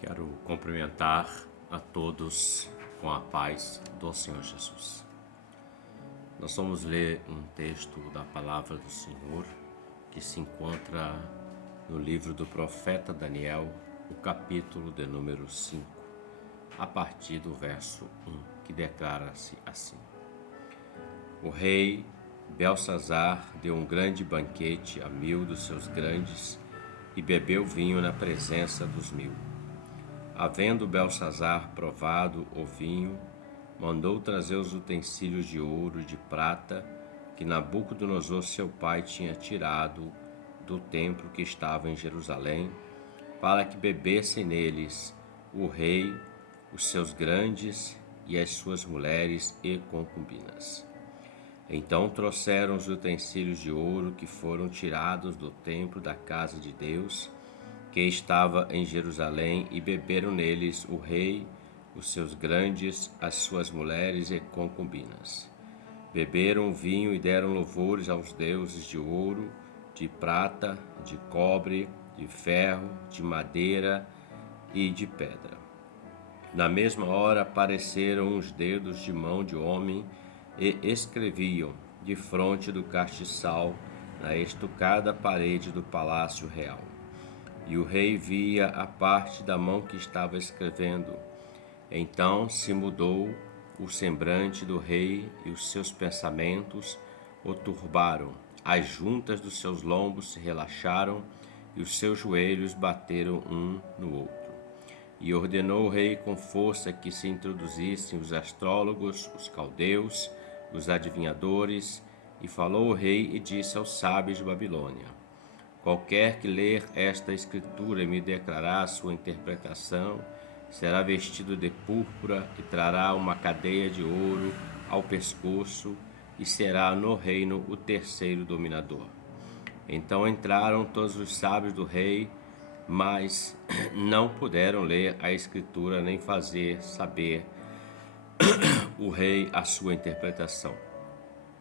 Quero cumprimentar a todos com a paz do Senhor Jesus. Nós vamos ler um texto da palavra do Senhor que se encontra no livro do profeta Daniel, o capítulo de número 5, a partir do verso 1, que declara-se assim: O rei Belsazar deu um grande banquete a 1000 dos seus grandes e bebeu vinho na presença dos 1000. Havendo Belsazar provado o vinho, mandou trazer os utensílios de ouro e de prata que Nabucodonosor seu pai tinha tirado do templo que estava em Jerusalém, para que bebessem neles o rei, os seus grandes e as suas mulheres e concubinas. Então trouxeram os utensílios de ouro que foram tirados do templo da casa de Deus, que estava em Jerusalém, e beberam neles o rei, os seus grandes, as suas mulheres e concubinas. Beberam o vinho e deram louvores aos deuses de ouro, de prata, de cobre, de ferro, de madeira e de pedra. Na mesma hora apareceram os dedos de mão de homem e escreviam defronte do castiçal na estucada parede do palácio real. E o rei via a parte da mão que estava escrevendo. Então se mudou o semblante do rei e os seus pensamentos o turbaram. As juntas dos seus lombos se relaxaram e os seus joelhos bateram um no outro. E ordenou o rei com força que se introduzissem os astrólogos, os caldeus, os adivinhadores, e falou o rei e disse aos sábios de Babilônia: Qualquer que ler esta escritura e me declarar a sua interpretação, será vestido de púrpura e trará uma cadeia de ouro ao pescoço, e será no reino o terceiro dominador. Então entraram todos os sábios do rei, mas não puderam ler a escritura nem fazer saber o rei a sua interpretação.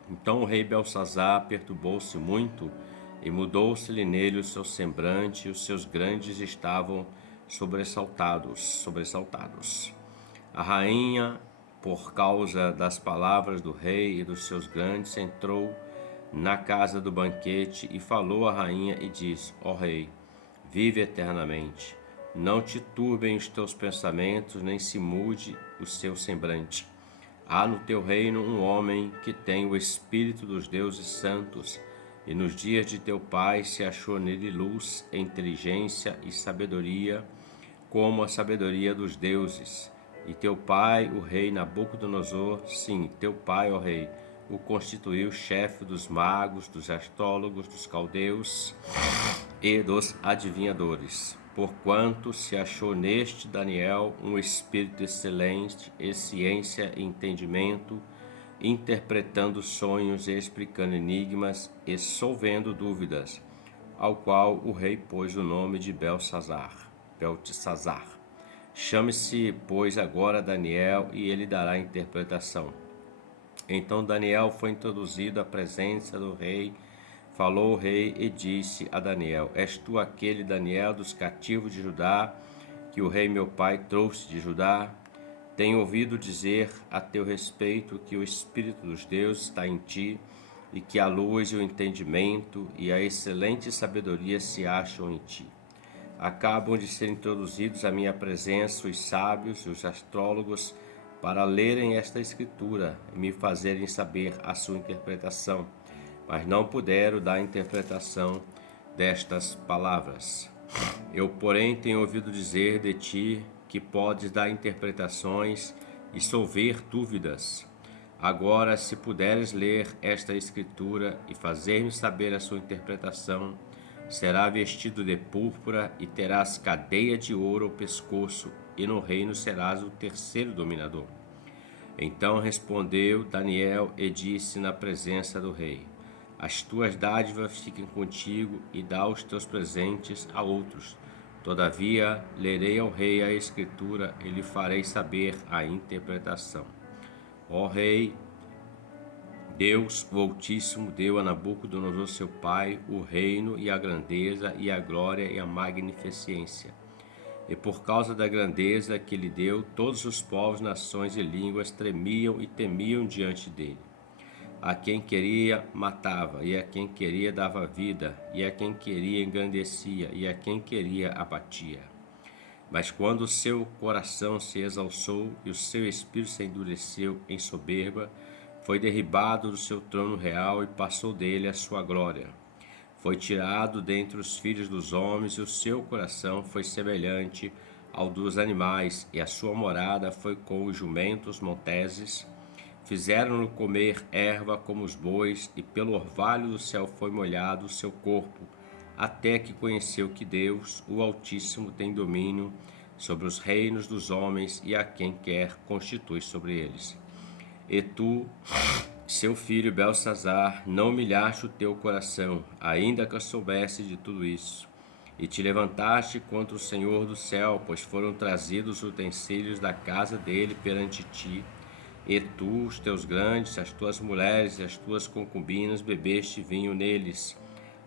Então o rei Belsazar perturbou-se muito e mudou-se-lhe nele o seu semblante, e os seus grandes estavam sobressaltados. A rainha, por causa das palavras do rei e dos seus grandes, entrou na casa do banquete e falou à rainha e disse: Ó rei, vive eternamente. Não te turbem os teus pensamentos, nem se mude o seu semblante. Há no teu reino um homem que tem o espírito dos deuses santos, e nos dias de teu pai se achou nele luz, inteligência e sabedoria, como a sabedoria dos deuses. E teu pai, o rei Nabucodonosor, sim, teu pai, ó rei, o constituiu chefe dos magos, dos astrólogos, dos caldeus e dos adivinhadores, porquanto se achou neste Daniel um espírito excelente, e ciência e entendimento, interpretando sonhos e explicando enigmas e solvendo dúvidas, ao qual o rei pôs o nome de Beltesazar. Chame-se, pois, agora Daniel, e ele dará a interpretação. Então Daniel foi introduzido à presença do rei. Falou o rei e disse a Daniel: És tu aquele Daniel dos cativos de Judá, que o rei meu pai trouxe de Judá? Tenho ouvido dizer a teu respeito que o Espírito dos deuses está em ti, e que a luz e o entendimento e a excelente sabedoria se acham em ti. Acabam de ser introduzidos à minha presença os sábios e os astrólogos para lerem esta escritura e me fazerem saber a sua interpretação, mas não puderam dar a interpretação destas palavras. Eu, porém, tenho ouvido dizer de ti que podes dar interpretações e solver dúvidas. Agora, se puderes ler esta escritura e fazer-me saber a sua interpretação, será vestido de púrpura e terás cadeia de ouro ao pescoço, e no reino serás o terceiro dominador. Então respondeu Daniel e disse na presença do rei: As tuas dádivas fiquem contigo, e dá os teus presentes a outros. Todavia, lerei ao rei a escritura e lhe farei saber a interpretação. Ó rei, Deus, o Altíssimo, deu a Nabucodonosor seu pai o reino e a grandeza e a glória e a magnificência. e por causa da grandeza que lhe deu, todos os povos, nações e línguas tremiam e temiam diante dele. A quem queria matava, e a quem queria dava vida, e a quem queria engrandecia, e a quem queria abatia. Mas quando o seu coração se exalçou e o seu espírito se endureceu em soberba, foi derribado do seu trono real e passou dele a sua glória. Foi tirado dentre os filhos dos homens e o seu coração foi semelhante ao dos animais, e a sua morada foi com os jumentos monteses. Fizeram-no comer erva como os bois, e pelo orvalho do céu foi molhado o seu corpo, até que conheceu que Deus, o Altíssimo, tem domínio sobre os reinos dos homens e a quem quer constitui sobre eles. E tu, seu filho Belsazar, não humilhaste o teu coração, ainda que eu soubesse de tudo isso, e te levantaste contra o Senhor do céu, pois foram trazidos os utensílios da casa dele perante ti, e tu, os teus grandes, as tuas mulheres e as tuas concubinas bebeste vinho neles.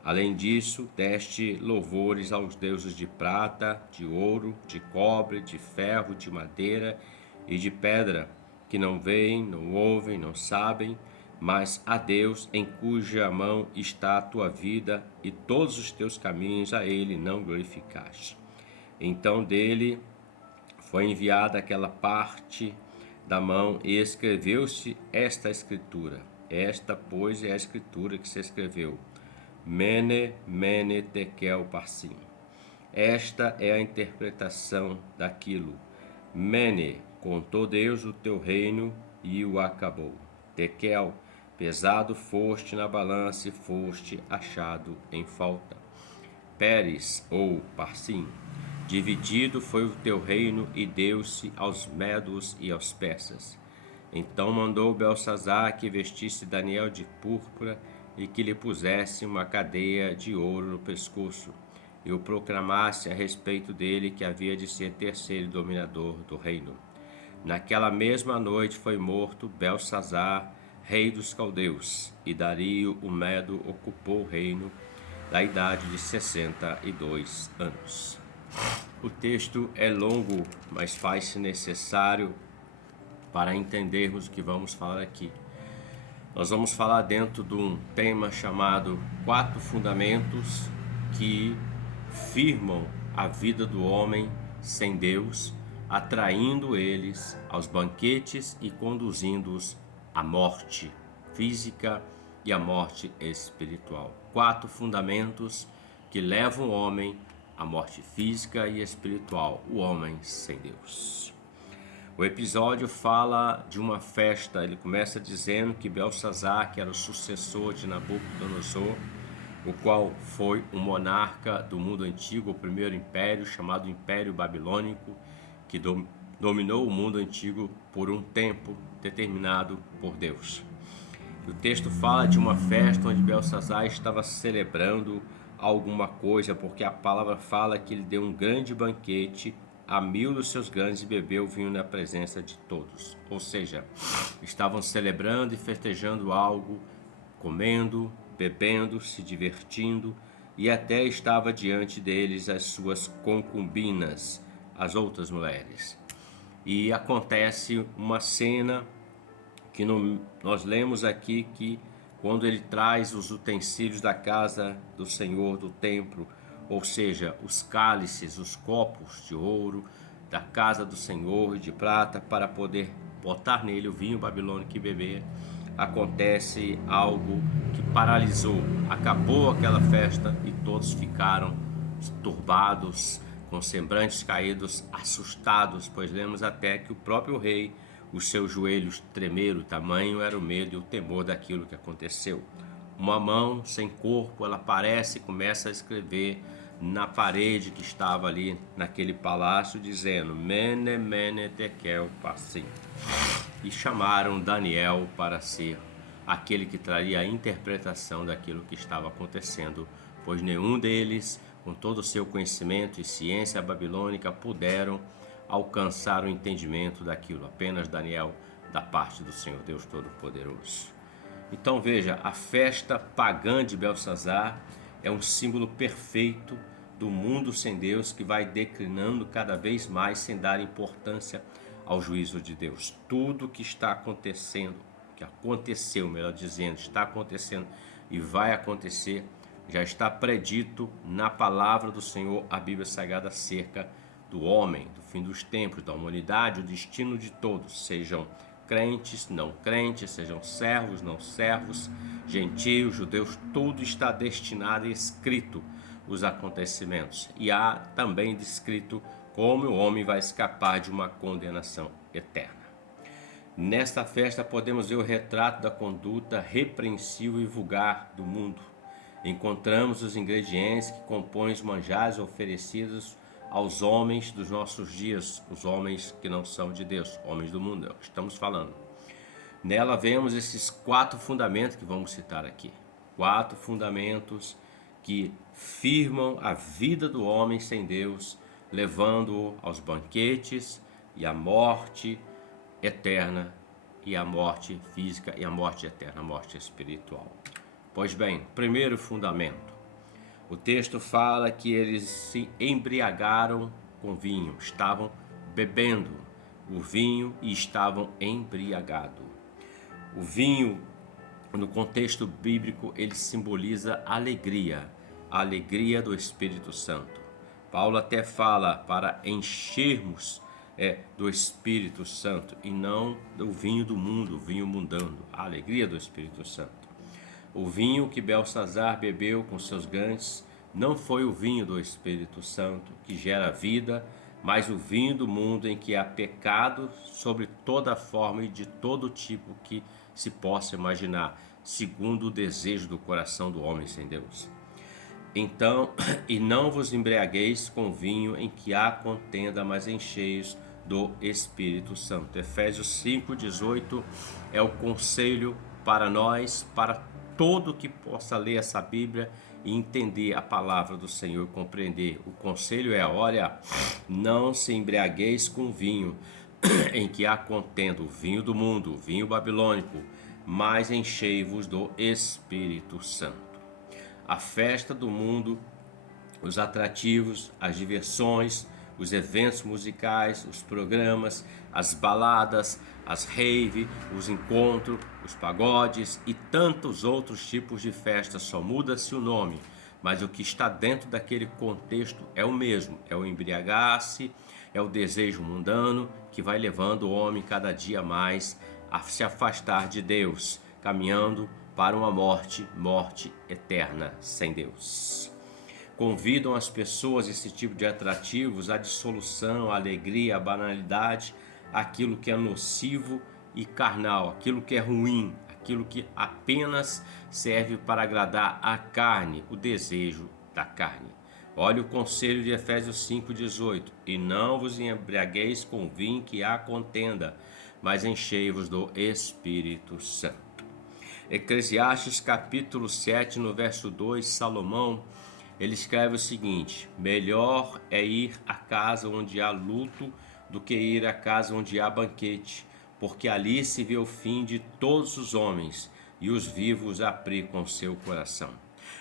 Além disso, deste louvores aos deuses de prata, de ouro, de cobre, de ferro, de madeira e de pedra, que não veem, não ouvem, não sabem, mas a Deus, em cuja mão está a tua vida, e todos os teus caminhos a ele não glorificaste. Então dele foi enviada aquela parte da mão, e escreveu-se esta escritura. Esta, pois, é a escritura que se escreveu: Mene, Mene, Tekel, Parsim. Esta é a interpretação daquilo. Mene, contou Deus o teu reino e o acabou. Tekel, pesado foste na balança e foste achado em falta. Pérez, ou Parsim, dividido foi o teu reino e deu-se aos medos e aos persas. Então mandou Belsazar que vestisse Daniel de púrpura e que lhe pusesse uma cadeia de ouro no pescoço, e o proclamasse a respeito dele que havia de ser terceiro dominador do reino. Naquela mesma noite foi morto Belsazar, rei dos caldeus, e Dario o Medo ocupou o reino da idade de 62 anos. O texto é longo, mas faz-se necessário para entendermos o que vamos falar aqui. Nós vamos falar dentro de um tema chamado 4 fundamentos que firmam a vida do homem sem Deus, atraindo eles aos banquetes e conduzindo-os à morte física e à morte espiritual. 4 fundamentos que levam o homem à morte física e espiritual, o homem sem Deus. O episódio fala de uma festa. Ele começa dizendo que Belsazar, que era o sucessor de Nabucodonosor, o qual foi um monarca do mundo antigo, o primeiro império, chamado Império Babilônico, que dominou o mundo antigo por um tempo determinado por Deus. O texto fala de uma festa onde Belsazar estava celebrando alguma coisa, porque a palavra fala que ele deu um grande banquete a 1000 dos seus grandes e bebeu vinho na presença de todos. Ou seja, estavam celebrando e festejando algo, comendo, bebendo, se divertindo, e até estava diante deles as suas concubinas, as outras mulheres. E acontece uma cena que nós lemos aqui, que quando ele traz os utensílios da casa do Senhor, do templo, ou seja, os cálices, os copos de ouro da casa do Senhor de prata, para poder botar nele o vinho babilônico e beber, acontece algo que paralisou, acabou aquela festa e todos ficaram turbados, com semblantes caídos, assustados, pois lemos até que o próprio rei, os seus joelhos tremeram, tamanho era o medo e o temor daquilo que aconteceu. Uma mão sem corpo, ela aparece e começa a escrever na parede que estava ali naquele palácio, dizendo: Mene, Mene, Tekel, Parsim. E chamaram Daniel para ser aquele que traria a interpretação daquilo que estava acontecendo, pois nenhum deles, com todo o seu conhecimento e ciência babilônica, puderam alcançar o entendimento daquilo. Apenas Daniel, da parte do Senhor Deus Todo-Poderoso. Então veja, a festa pagã de Belsazar é um símbolo perfeito do mundo sem Deus, que vai declinando cada vez mais sem dar importância ao juízo de Deus. Tudo que está acontecendo, que aconteceu, melhor dizendo, está acontecendo e vai acontecer, já está predito na palavra do Senhor, a Bíblia Sagrada, acerca do homem, do fim dos tempos, da humanidade, o destino de todos, sejam crentes, não crentes, sejam servos, não servos, gentios, judeus, tudo está destinado e escrito os acontecimentos. E há também descrito como o homem vai escapar de uma condenação eterna. Nesta festa podemos ver o retrato da conduta repreensível e vulgar do mundo. Encontramos os ingredientes que compõem os manjares oferecidos aos homens dos nossos dias, os homens que não são de Deus, homens do mundo, é o que estamos falando. Nela vemos esses 4 fundamentos que vamos citar aqui. 4 fundamentos que firmam a vida do homem sem Deus, levando-o aos banquetes e à morte eterna, e à morte física e à morte eterna, a morte espiritual. Pois bem, primeiro fundamento. O texto fala que eles se embriagaram com vinho, estavam bebendo o vinho e estavam embriagados. O vinho, no contexto bíblico, ele simboliza alegria, a alegria do Espírito Santo. Paulo até fala para enchermos do Espírito Santo e não do vinho do mundo, o vinho mundano, a alegria do Espírito Santo. O vinho que Belsazar bebeu com seus grandes não foi o vinho do Espírito Santo, que gera vida, mas o vinho do mundo, em que há pecado sobre toda forma e de todo tipo que se possa imaginar, segundo o desejo do coração do homem sem Deus. Então, e não vos embriagueis com vinho em que há contenda, mas encheios do Espírito Santo. Efésios 5:18 é o conselho para nós, para todo que possa ler essa Bíblia e entender a palavra do Senhor, compreender. O conselho é: olha, não se embriagueis com vinho em que há contenda, o vinho do mundo, o vinho babilônico, mas enchei-vos do Espírito Santo. A festa do mundo, os atrativos, as diversões, os eventos musicais, os programas, as baladas, as rave, os encontros, os pagodes e tantos outros tipos de festas, só muda-se o nome, mas o que está dentro daquele contexto é o mesmo, é o embriagar-se, é o desejo mundano que vai levando o homem cada dia mais a se afastar de Deus, caminhando para uma morte eterna sem Deus. Convidam as pessoas, esse tipo de atrativos, à dissolução, à alegria, à banalidade, aquilo que é nocivo e carnal, aquilo que é ruim, aquilo que apenas serve para agradar a carne, o desejo da carne. Olha o conselho de Efésios 5:18: e não vos embriagueis com vinho que há contenda, mas enchei-vos do Espírito Santo. Eclesiastes capítulo 7, no verso 2, Salomão, ele escreve o seguinte: melhor é ir à casa onde há luto do que ir à casa onde há banquete, porque ali se vê o fim de todos os homens, e os vivos aplicam seu coração.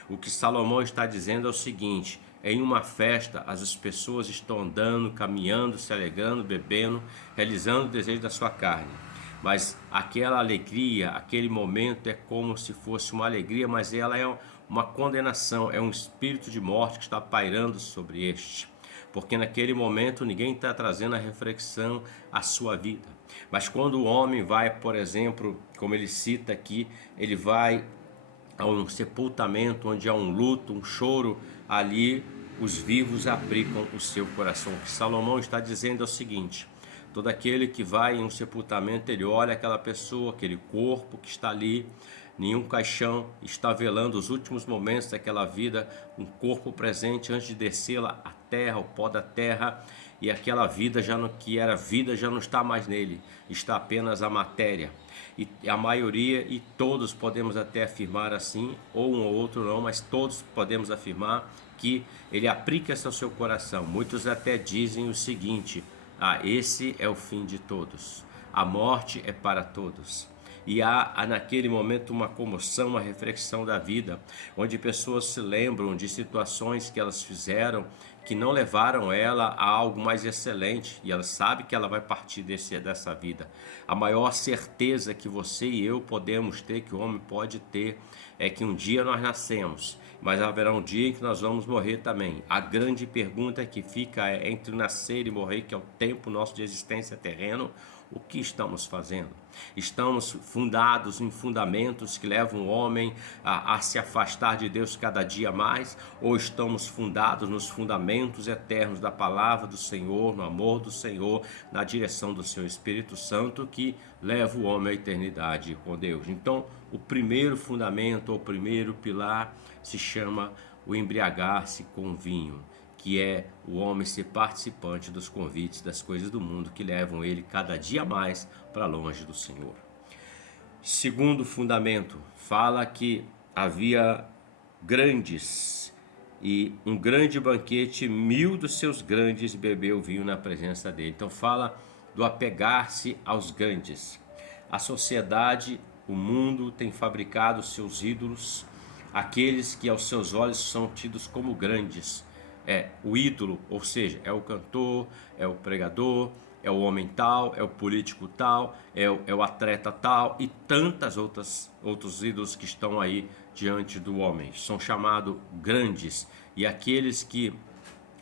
O que Salomão está dizendo é o seguinte: em uma festa as pessoas estão andando, caminhando, se alegrando, bebendo, realizando o desejo da sua carne. Mas aquela alegria, aquele momento é como se fosse uma alegria, mas ela é uma condenação, é um espírito de morte que está pairando sobre este. Porque naquele momento ninguém está trazendo a reflexão à sua vida. Mas quando o homem vai, por exemplo, como ele cita aqui, ele vai a um sepultamento onde há um luto, um choro, ali os vivos aplicam o seu coração. O que Salomão está dizendo é o seguinte: todo aquele que vai em um sepultamento, ele olha aquela pessoa, aquele corpo que está ali, nenhum caixão, está velando os últimos momentos daquela vida, um corpo presente antes de descê-la à terra, o pó da terra, e aquela vida que era vida já não está mais nele, está apenas a matéria. E a maioria, e todos podemos até afirmar assim, ou um ou outro não, mas todos podemos afirmar que ele aplica-se ao seu coração. Muitos até dizem o seguinte: esse é o fim de todos, a morte é para todos. e há naquele momento uma comoção, uma reflexão da vida, onde pessoas se lembram de situações que elas fizeram que não levaram ela a algo mais excelente, e ela sabe que ela vai partir dessa vida. A maior certeza que você e eu podemos ter, que o homem pode ter, é que um dia nós nascemos, mas haverá um dia em que nós vamos morrer também. A grande pergunta que fica é, entre nascer e morrer, que é o tempo nosso de existência terreno, o que estamos fazendo? Estamos fundados em fundamentos que levam o homem a se afastar de Deus cada dia mais? Ou estamos fundados nos fundamentos eternos da palavra do Senhor, no amor do Senhor, na direção do seu Espírito Santo, que leva o homem à eternidade com Deus? Então, o primeiro fundamento, o primeiro pilar, se chama o embriagar-se com vinho, que é o homem ser participante dos convites das coisas do mundo que levam ele cada dia mais para longe do Senhor. Segundo fundamento, fala que havia grandes e um grande banquete, 1000 dos seus grandes bebeu vinho na presença dele. Então fala do apegar-se aos grandes. A sociedade, o mundo tem fabricado seus ídolos, aqueles que aos seus olhos são tidos como grandes. É o ídolo, ou seja, é o cantor, é o pregador, é o homem tal, é o político tal, é o atleta tal e tantas outros ídolos que estão aí diante do homem. São chamados grandes, e aqueles que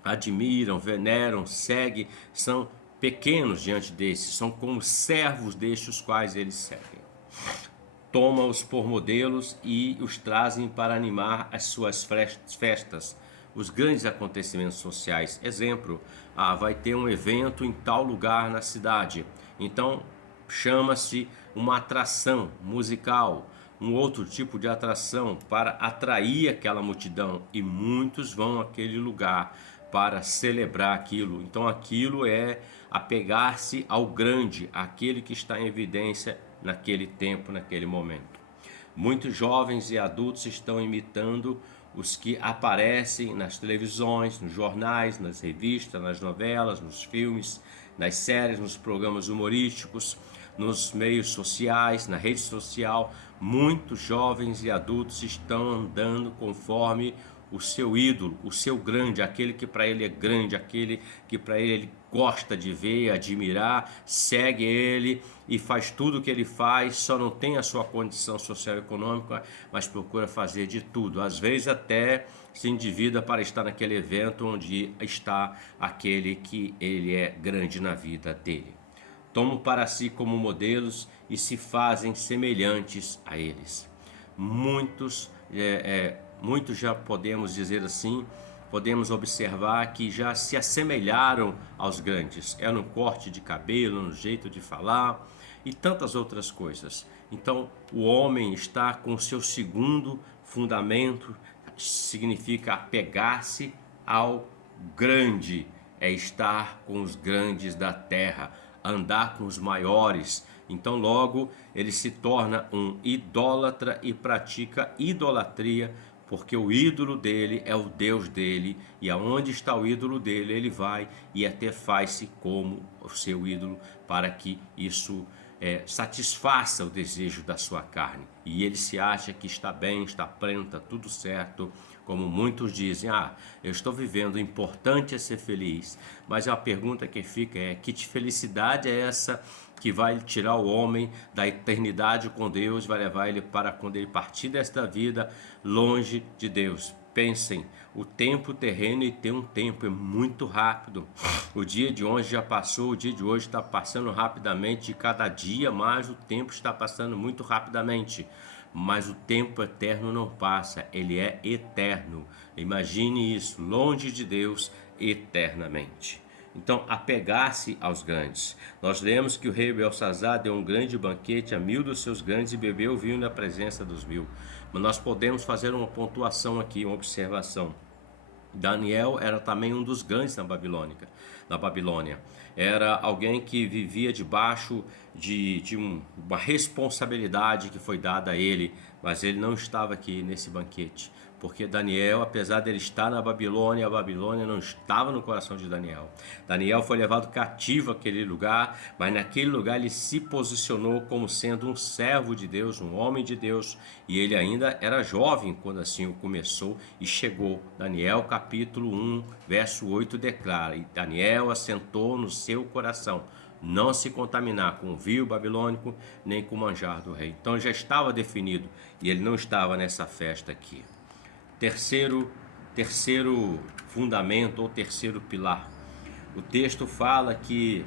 admiram, veneram, seguem, são pequenos diante desses, são como servos destes quais eles seguem. Toma-os por modelos e os trazem para animar as suas festas, os grandes acontecimentos sociais. Exemplo, vai ter um evento em tal lugar na cidade, então chama-se uma atração musical, um outro tipo de atração para atrair aquela multidão, e muitos vão àquele lugar para celebrar aquilo. Então aquilo é apegar-se ao grande, aquele que está em evidência naquele tempo, naquele momento. Muitos jovens e adultos estão imitando os que aparecem nas televisões, nos jornais, nas revistas, nas novelas, nos filmes, nas séries, nos programas humorísticos, nos meios sociais, na rede social. Muitos jovens e adultos estão andando conforme o seu ídolo, o seu grande, aquele que para ele é grande, aquele que para ele gosta de ver, admirar, segue ele e faz tudo o que ele faz, só não tem a sua condição social e econômica, mas procura fazer de tudo, às vezes até se endivida para estar naquele evento onde está aquele que ele é grande na vida dele. Tomam para si como modelos e se fazem semelhantes a eles. Muitos já podemos dizer assim, podemos observar que já se assemelharam aos grandes, é no corte de cabelo, no jeito de falar e tantas outras coisas. Então o homem está com o seu segundo fundamento, significa apegar-se ao grande, é estar com os grandes da terra, andar com os maiores. Então logo ele se torna um idólatra e pratica idolatria, porque o ídolo dele é o Deus dele, e aonde está o ídolo dele, ele vai e até faz-se como o seu ídolo, para que isso satisfaça o desejo da sua carne. E ele se acha que está bem, está pleno, está tudo certo, como muitos dizem, eu estou vivendo, o importante é ser feliz. Mas a pergunta que fica é, que felicidade é essa que vai tirar o homem da eternidade com Deus, vai levar ele para quando ele partir desta vida longe de Deus? Pensem, o tempo terreno e tem um tempo, é muito rápido. O dia de ontem já passou, o dia de hoje está passando rapidamente, e cada dia mais o tempo está passando muito rapidamente. Mas o tempo eterno não passa, ele é eterno. Imagine isso, longe de Deus eternamente. Então, apegar-se aos grandes. Nós lemos que o rei Belsazar deu um grande banquete a 1000 dos seus grandes e bebeu vinho na presença dos 1000. Mas nós podemos fazer uma pontuação aqui, uma observação. Daniel era também um dos grandes na Babilônia. Era alguém que vivia debaixo de uma responsabilidade que foi dada a ele mas ele não estava aqui nesse banquete, porque Daniel, apesar dele estar na Babilônia, a Babilônia não estava no coração de Daniel. Daniel foi levado cativo àquele lugar, mas naquele lugar ele se posicionou como sendo um servo de Deus, um homem de Deus, e ele ainda era jovem quando assim o começou e chegou. Daniel capítulo 1, verso 8 declara: e Daniel assentou no seu coração não se contaminar com o vinho babilônico, nem com o manjar do rei. Então já estava definido, e ele não estava nessa festa aqui. Terceiro fundamento ou terceiro pilar. O texto fala que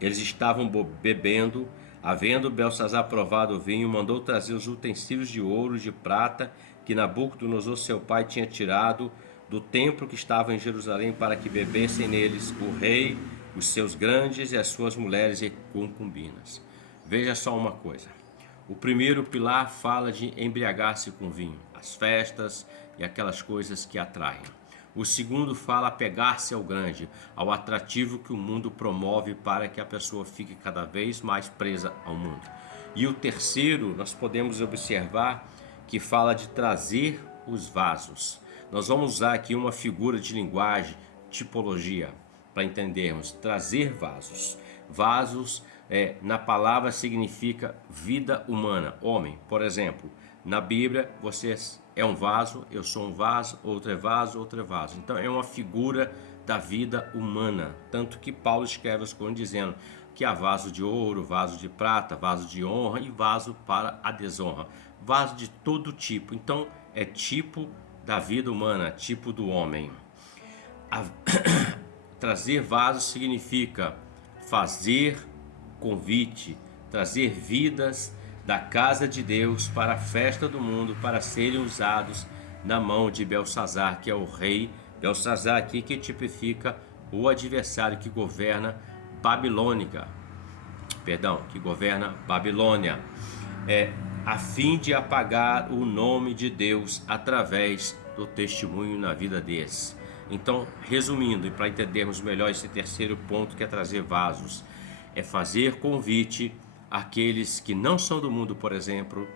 eles estavam bebendo, havendo Belsazar provado o vinho, mandou trazer os utensílios de ouro e de prata que Nabucodonosor seu pai tinha tirado do templo que estava em Jerusalém, para que bebessem neles o rei, os seus grandes e as suas mulheres e concubinas. Veja só uma coisa. O primeiro pilar fala de embriagar-se com vinho, as festas e aquelas coisas que atraem. O segundo fala apegar-se ao grande, ao atrativo que o mundo promove para que a pessoa fique cada vez mais presa ao mundo. E o terceiro, nós podemos observar que fala de trazer os vasos. Nós vamos usar aqui uma figura de linguagem, tipologia, para entendermos. Trazer vasos. Vasos, na palavra, significa vida humana, homem. Por exemplo, na Bíblia, você é um vaso, eu sou um vaso, outro é vaso, outro é vaso. Então é uma figura da vida humana. Tanto que Paulo escreve as coisas dizendo que há vaso de ouro, vaso de prata, vaso de honra e vaso para a desonra. Vaso de todo tipo. Então é tipo da vida humana, tipo do homem. Trazer vasos significa fazer convite, trazer vidas da casa de Deus para a festa do mundo, para serem usados na mão de Belsazar, que é o rei. Belsazar aqui que tipifica o adversário que governa que governa Babilônia, a fim de apagar o nome de Deus através do testemunho na vida deles. Então, resumindo, e para entendermos melhor esse terceiro ponto, que é trazer vasos, é fazer convite àqueles que não são do mundo, por exemplo,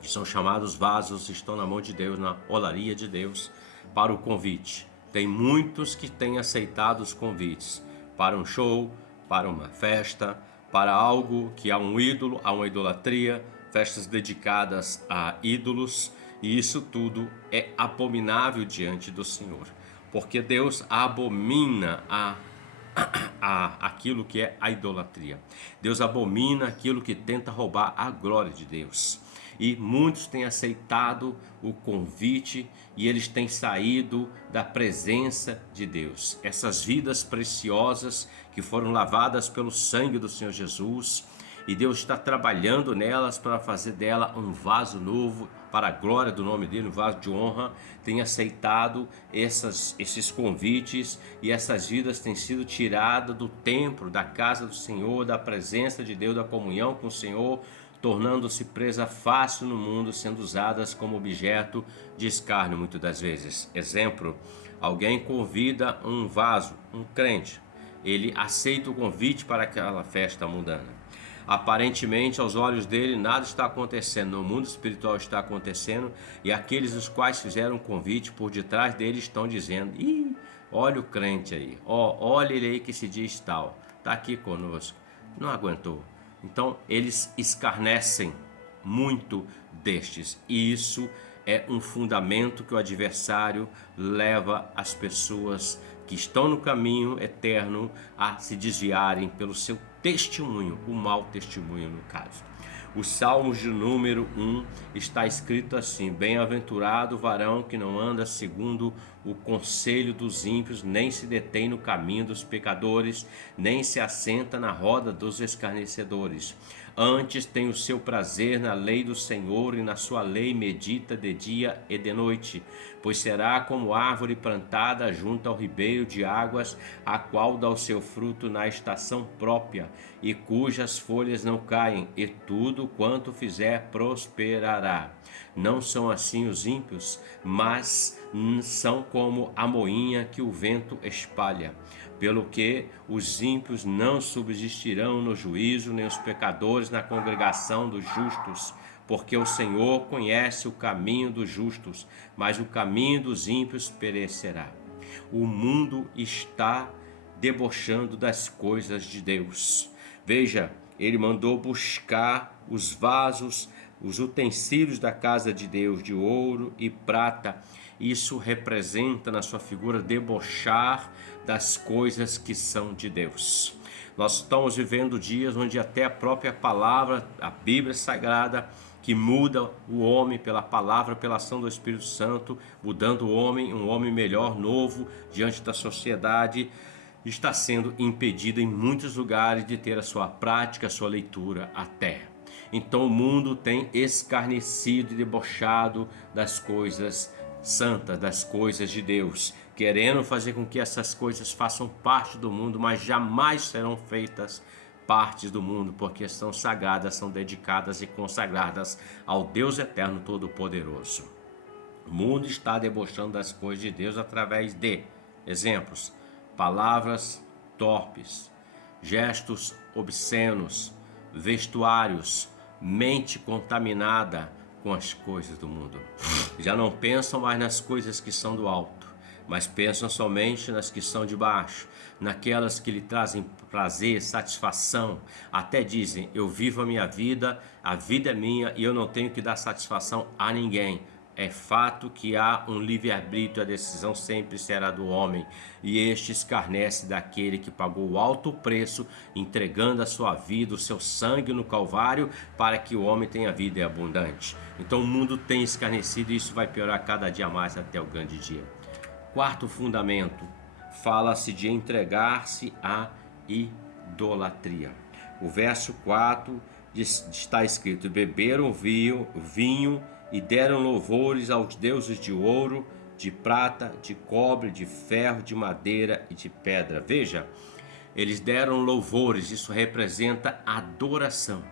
que são chamados vasos, estão na mão de Deus, na olaria de Deus, para o convite. Tem muitos que têm aceitado os convites para um show, para uma festa, para algo que há um ídolo, há uma idolatria, festas dedicadas a ídolos, e isso tudo é abominável diante do Senhor, porque Deus abomina aquilo que é a idolatria. Deus abomina aquilo que tenta roubar a glória de Deus. E muitos têm aceitado o convite e eles têm saído da presença de Deus. Essas vidas preciosas que foram lavadas pelo sangue do Senhor Jesus, e Deus está trabalhando nelas para fazer dela um vaso novo para a glória do nome dele, um vaso de honra. Tem aceitado esses convites, e essas vidas têm sido tiradas do templo, da casa do Senhor, da presença de Deus, da comunhão com o Senhor, tornando-se presa fácil no mundo, sendo usadas como objeto de escárnio muitas das vezes. Exemplo, alguém convida um vaso, um crente, ele aceita o convite para aquela festa mundana. Aparentemente, aos olhos dele, nada está acontecendo, no mundo espiritual está acontecendo, e aqueles os quais fizeram o convite por detrás dele estão dizendo: ih, olha o crente aí, olha ele aí que se diz tal, está aqui conosco, não aguentou. Então eles escarnecem muito destes, e isso é um fundamento que o adversário leva as pessoas que estão no caminho eterno a se desviarem pelo seu testemunho, o mau testemunho no caso. O Salmos de número 1 está escrito assim: bem-aventurado o varão que não anda segundo o conselho dos ímpios, nem se detém no caminho dos pecadores, nem se assenta na roda dos escarnecedores. Antes tem o seu prazer na lei do Senhor, e na sua lei medita de dia e de noite. Pois será como árvore plantada junto ao ribeiro de águas, a qual dá o seu fruto na estação própria, e cujas folhas não caem, e tudo quanto fizer prosperará. Não são assim os ímpios, mas são como a moinha que o vento espalha. Pelo que os ímpios não subsistirão no juízo, nem os pecadores na congregação dos justos. porque o Senhor conhece o caminho dos justos, mas o caminho dos ímpios perecerá. O mundo está debochando das coisas de Deus. Veja, ele mandou buscar os vasos, os utensílios da casa de Deus, de ouro e prata. Isso representa na sua figura debochar das coisas que são de Deus. Nós estamos vivendo dias onde até a própria palavra, a Bíblia Sagrada, que muda o homem pela palavra, pela ação do Espírito Santo, mudando o homem, um homem melhor, novo, diante da sociedade, está sendo impedida em muitos lugares de ter a sua prática, a sua leitura até. Então o mundo tem escarnecido e debochado das coisas santas, das coisas de Deus, querendo fazer com que essas coisas façam parte do mundo, mas jamais serão feitas partes do mundo, porque são sagradas, são dedicadas e consagradas ao Deus Eterno Todo-Poderoso. O mundo está debochando das coisas de Deus através de exemplos, palavras torpes, gestos obscenos, vestuários, mente contaminada com as coisas do mundo. Já não pensam mais nas coisas que são do alto, mas pensam somente nas que são de baixo, naquelas que lhe trazem prazer, satisfação. Até dizem: eu vivo a vida é minha e eu não tenho que dar satisfação a ninguém. É fato que há um livre-arbítrio, a decisão sempre será do homem, e este escarnece daquele que pagou o alto preço, entregando a sua vida, o seu sangue no Calvário, para que o homem tenha vida abundante. Então o mundo tem escarnecido e isso vai piorar cada dia mais até o grande dia. Quarto fundamento, fala-se de entregar-se à idolatria. O verso 4 está escrito: beberam vinho e deram louvores aos deuses de ouro, de prata, de cobre, de ferro, de madeira e de pedra. Veja, eles deram louvores, isso representa adoração.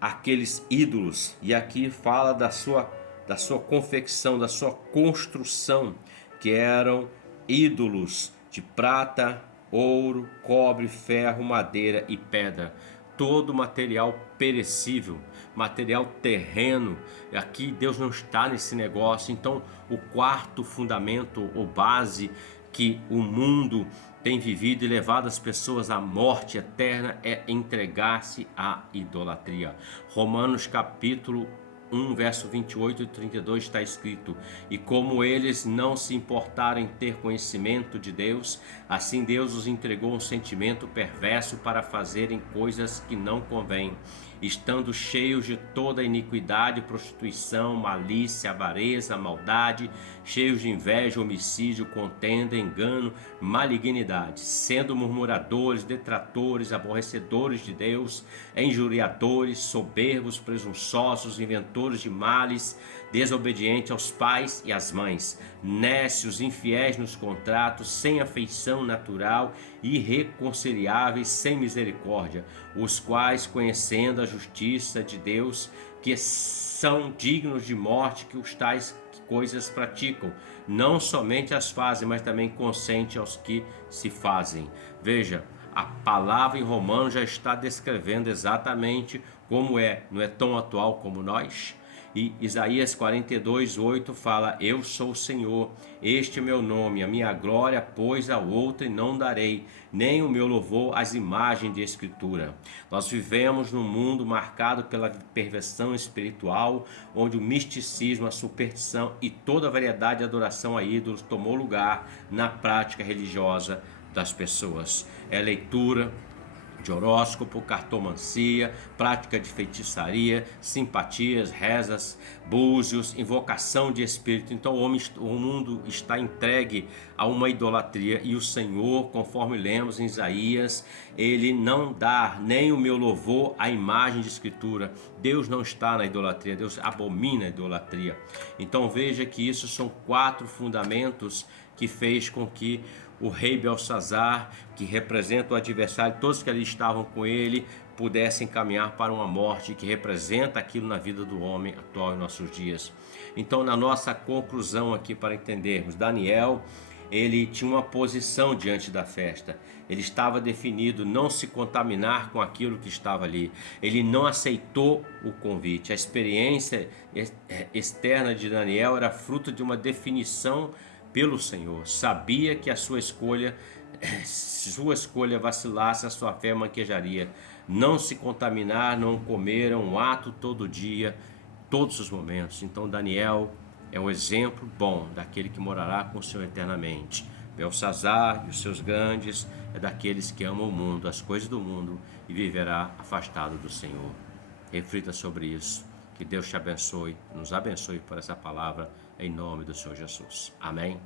Aqueles ídolos, e aqui fala da sua confecção, da sua construção, que eram ídolos de prata, ouro, cobre, ferro, madeira e pedra. Todo material perecível, material terreno. Aqui Deus não está nesse negócio. Então o quarto fundamento ou base que o mundo tem vivido e levado as pessoas à morte eterna é entregar-se à idolatria. Romanos capítulo 1, verso 28 e 32 está escrito: e como eles não se importaram em ter conhecimento de Deus, assim Deus os entregou um sentimento perverso para fazerem coisas que não convêm, estando cheios de toda iniquidade, prostituição, malícia, avareza, maldade, cheios de inveja, homicídio, contenda, engano, malignidade, sendo murmuradores, detratores, aborrecedores de Deus, injuriadores, soberbos, presunçosos, inventores de males, desobedientes aos pais e às mães, nécios, infiéis nos contratos, sem afeição natural, irreconciliáveis, sem misericórdia, os quais, conhecendo a justiça de Deus, que são dignos de morte, que os tais coisas praticam, não somente as fazem, mas também consentem aos que se fazem. Veja, a palavra em Romanos já está descrevendo exatamente como não é tão atual como nós. E Isaías 42:8 fala: eu sou o Senhor, este é meu nome, a minha glória, pois a outra não darei, nem o meu louvor às imagens de escritura. Nós vivemos num mundo marcado pela perversão espiritual, onde o misticismo, a superstição e toda a variedade de adoração a ídolos tomou lugar na prática religiosa das pessoas. É leitura de horóscopo, cartomancia, prática de feitiçaria, simpatias, rezas, búzios, invocação de espírito. Então o mundo está entregue a uma idolatria, e o Senhor, conforme lemos em Isaías, ele não dá nem o meu louvor à imagem de escritura. Deus não está na idolatria, Deus abomina a idolatria. Então veja que isso são 4 fundamentos que fez com que o rei Belsazar, que representa o adversário, todos que ali estavam com ele, pudessem caminhar para uma morte que representa aquilo na vida do homem atual em nossos dias. Então, na nossa conclusão aqui, para entendermos, Daniel, ele tinha uma posição diante da festa. Ele estava definido não se contaminar com aquilo que estava ali. Ele não aceitou o convite. A experiência externa de Daniel era fruto de uma definição pelo Senhor. Sabia que a sua escolha vacilasse, a sua fé manquejaria. Não se contaminar, não comer, é um ato todo dia, todos os momentos. Então Daniel é um exemplo bom daquele que morará com o Senhor eternamente. Belsazar e os seus grandes é daqueles que amam o mundo, as coisas do mundo, e viverá afastado do Senhor. Reflita sobre isso. Que Deus te abençoe, nos abençoe por essa palavra, em nome do Senhor Jesus. Amém.